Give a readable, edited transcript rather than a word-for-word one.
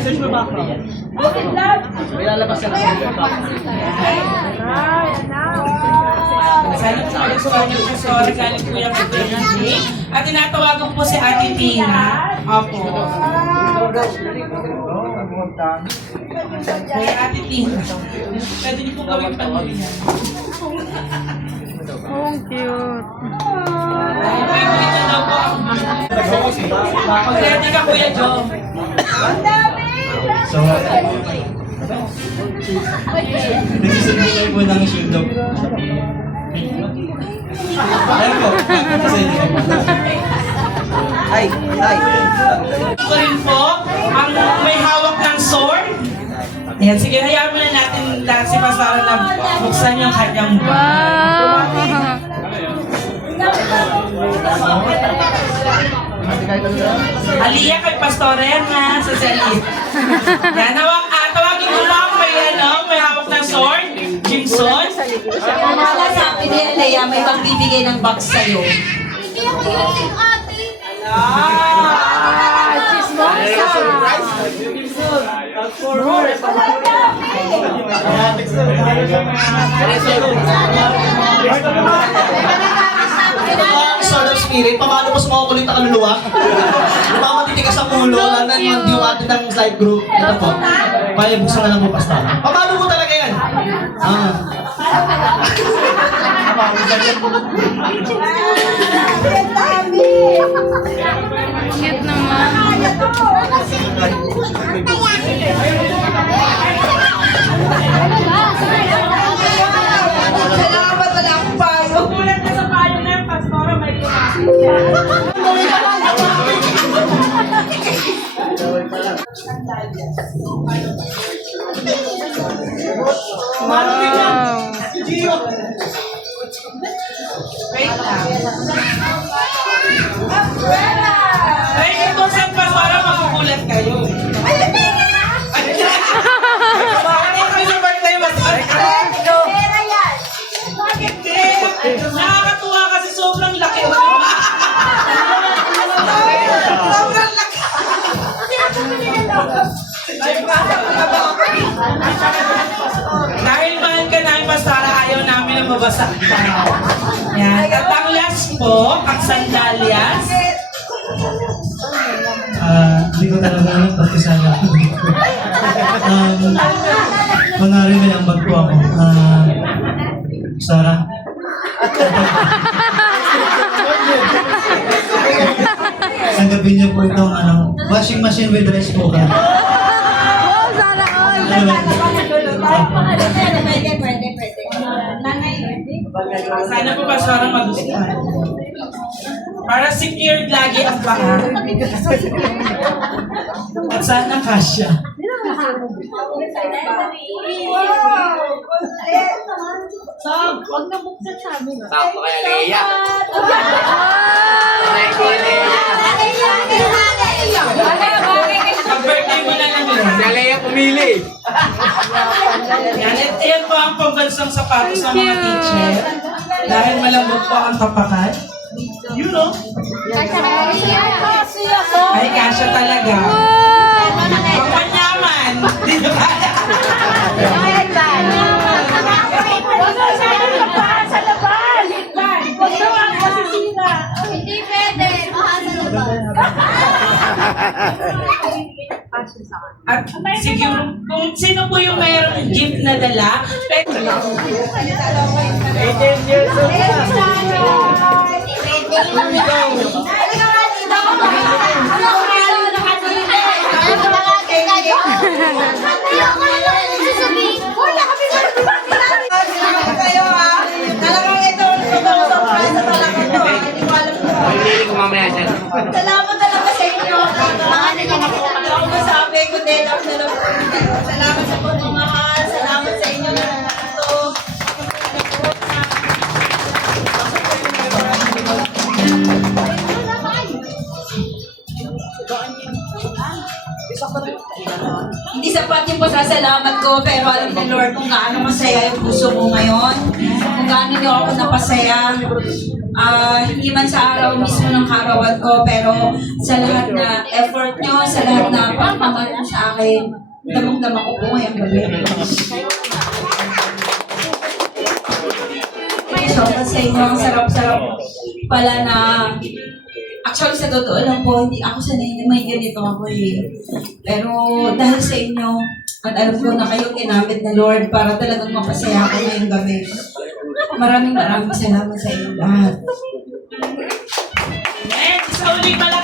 Search mo ba ako? May lalabas ka na. Sana po nagsuwan niyo po sorry galing po yung Kuya. At tinatawagan po si Ate Tina. Opo. Kaya Ate Tina. Pwede niyo po gawin pamilya. Oh, cute. Ito daw po. Pag-ready ka Kuya Jom. So, nagsisimulay po ng shield dog. Ayun po, kasi Ay! Ito rin po, ang may hawak ng sword. Ayan, sige, hayaan mo na natin si Pastora na buksan yung kanyang Wow! Aliyah kay Pastora yan ha, sa Celine. Yan, tawagin mo lang, may hawak ng sword, Jimson. Wala sabi ni Leia, may magbibigay ng box sa'yo. Sword of Spirit, paano po sumakukulit na kaluluwa? Napamatitigas sa ulo, lalan yung atin ng slide group. Ito po. Kaya buksan na lang po pasta. Paano po talaga yan? Cute naman. Salamat, wala akong payo. Ulat na sa payo na yung Pastora, may Wow! Wait lang. Wait, ito sa Pastora, magugulat kayo. Bakit ito yung birthday mo? Nakakatuwa kasi sobrang laki. Sobrang laki. Dahil mahal ka namin, Pastora, ayaw namin na mabasa ka. Yan. At ang last po, ang sandalyas. hindi ko talaga alam pati sana. Manari na yung bag ko ako. Sarah. Tanggapin niyo po itong washing machine with rice cooker. Wow, sana all! Pwede. Sana po, Pastora, magustuhan. Para secured lagi ang paa. At sana kasya. Huwag na buksan sa amin. Sakto kaya Leia. Pag-birthday mo na lang yun. Si Leia pumili. Yan, yan po ang pambansang sapatos ng mga teacher. Dahil malambot po ang tapakan. You know. Ay, kasya talaga. Pagpanyaman. Di na kaya. Hindi pwede. At siguro, kung sino po yung mayroong gift na dala, pwede. 18 years old na. Salamat talaga sa inyo. Ako masabi ko din. Salamat sa pagmamahal. Salamat sa inyo na nandito. Hindi sapat yung pasasalamat ko, pero alam ni Lord kung gaano masaya yung puso mo ngayon. Kung gaano niyo ako napasaya. Hindi man sa araw mismo ng karawan ko, pero sa lahat na effort nyo, sa lahat na pagmamahal nyo sa akin, damang-dama ko po ngayong gabi. So, sa inyo, ang sarap-sarap pala na actually, sa totoo lang po, hindi ako sanay na may ganito ako eh. Pero dahil sa inyo, at alam ko na kayo ginamit na Lord para talagang mapasaya ako ngayong gabi. Maraming salamat sa inyo lahat. Sa uli pala